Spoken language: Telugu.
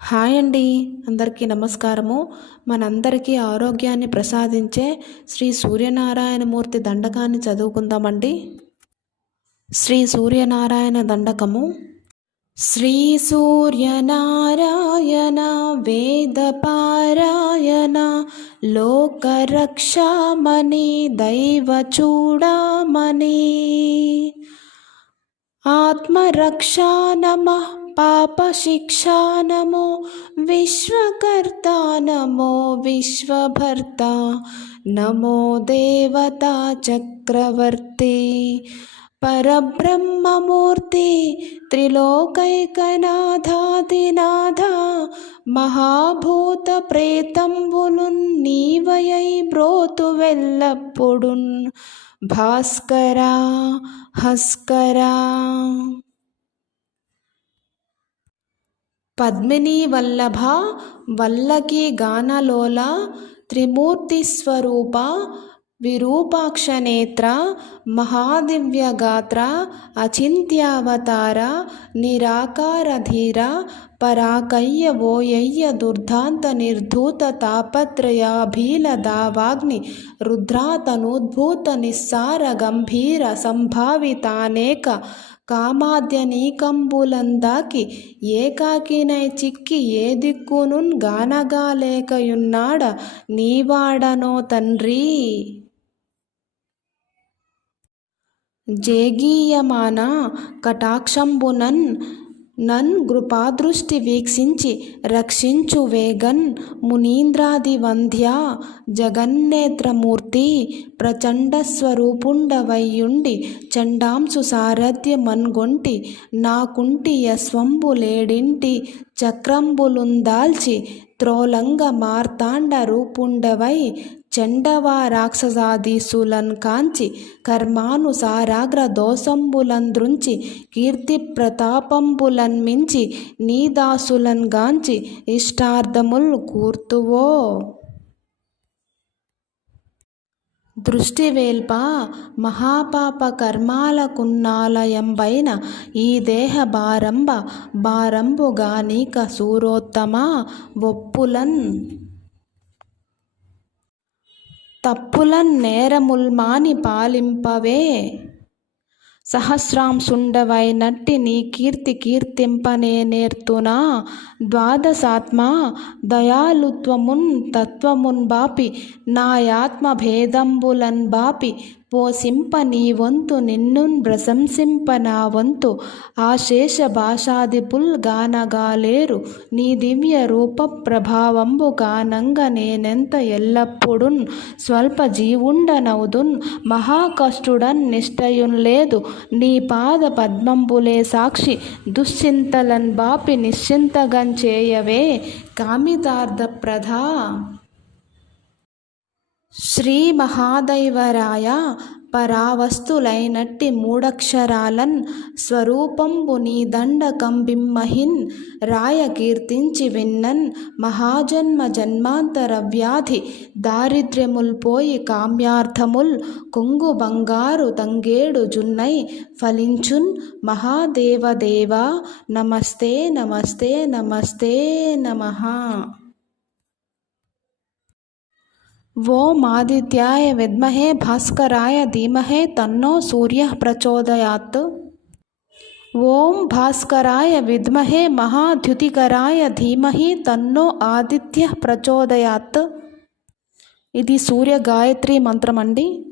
హాయ్ అండి, అందరికీ నమస్కారము. మనందరికీ ఆరోగ్యాన్ని ప్రసాదించే శ్రీ సూర్యనారాయణమూర్తి దండకాన్ని చదువుకుందామండి. శ్రీ సూర్యనారాయణ దండకము. శ్రీ సూర్యనారాయణ వేదపారాయణ లోకరక్షామణి దైవచూడామణి ఆత్మరక్షా నమః పాపశిక్షా నమో విశ్వకర్త నమో విశ్వభర్త నమో దేవతా చక్రవర్తి పరబ్రహ్మమూర్తి త్రిలోకైకనాథాదినాథ మహాభూత ప్రేతంబులున్ నీవయై బ్రోతువెల్లప్పుడున్ భాస్కరా హస్కరా. పద్మినీ వల్లభ వల్లకి గానలోల త్రిమూర్తి స్వరూప విరూపాక్షనేత్ర మహాదివ్యగాత్ర అచింత్యావతార నిరాకారధీర పరాకయ్య ఓయయ్య దుర్ధాంత నిర్ధూత తాపత్రయాభీల దావాగ్ని రుద్రాతనూద్భూత నిస్సార గంభీర సంభావితానేక కామాద్యనీకంబులందాకి ఏకాకినై చిక్కి ఏ దిక్కునున్ గానగాలేకయున్నాడ నీవాడనో తండ్రి. జేగీయమాన కటాక్షంబునన్ నన్ కృపాదృష్టి వీక్షించి రక్షించు వేగన్ మునీంద్రాది వంద్య జగన్నేత్రమూర్తి ప్రచండస్వరూపుండవయ్యుండి చండాంసు సారథ్యమన్గొంటి నాకుంటి యస్వంబులేడింటి చక్రంబులుందాల్చి త్రోలంగ మార్తాండ రూపుండవై చండవా రాక్షసాదీసులన్ కాంచి కర్మానుసారాగ్ర దోషంబులంద్రుంచి కీర్తి ప్రతాపంబులన్ మించి నీదాసులన్ గాంచి ఇష్టార్థముల్ కూర్తువో. దృష్టివేల్ప మహాపాప కర్మాలకున్నాలయంబైన ఈ దేహ భారంబుగా నీక సూరోత్తమ ఒప్పులన్ తప్పులన్ నేరముల్మాని పాలింపవే. సహస్రాంశుండవైనట్టి నీ కీర్తింపనే నేర్తునా ద్వాదశాత్మ దయాళుత్వమున్ తత్వమున్ బాపి నాయాత్మ భేదంబులన్ బాపి పోసింప నీ వంతు నిన్నున్ ప్రశంసింప నా వంతు ఆశేష భాషాదిపుల్ గానగాలేరు నీ దివ్య రూప ప్రభావంబు గానంగ నేనెంత ఎల్లప్పుడున్ స్వల్ప జీవుండనవుదున్ మహాకష్టుడన్ నిష్టయున్ లేదు నీ పాద పద్మంబులే సాక్షి దుశ్చింతలన్ బాపి నిశ్చింతగం చేయవే కామితార్థప్రదా. శ్రీ మహాదైవరాయ పరావస్తులైనట్టి మూడక్షరాలన్ స్వరూపంబు నీ దండకంబిమ్మహిన్ రాయ కీర్తించి విన్నన్ మహాజన్మ జన్మాంతర వ్యాధి దారిద్ర్యముల్ పోయి కామ్యార్థముల్ కొంగు బంగారు తంగేడు జున్నై ఫలించున్ మహాదేవదేవా నమస్తే నమస్తే నమస్తే నమః. ఓం ఆదిత్యాయ విద్మహే భాస్కరాయ ధీమహే తన్నో సూర్యః ప్రచోదయాత్. ఓం భాస్కరాయ విద్మహే మహాద్యుతికరాయ ధీమహి తన్నో ఆదిత్యః ప్రచోదయాత్. ఇది సూర్య గాయత్రి మంత్రం అండి.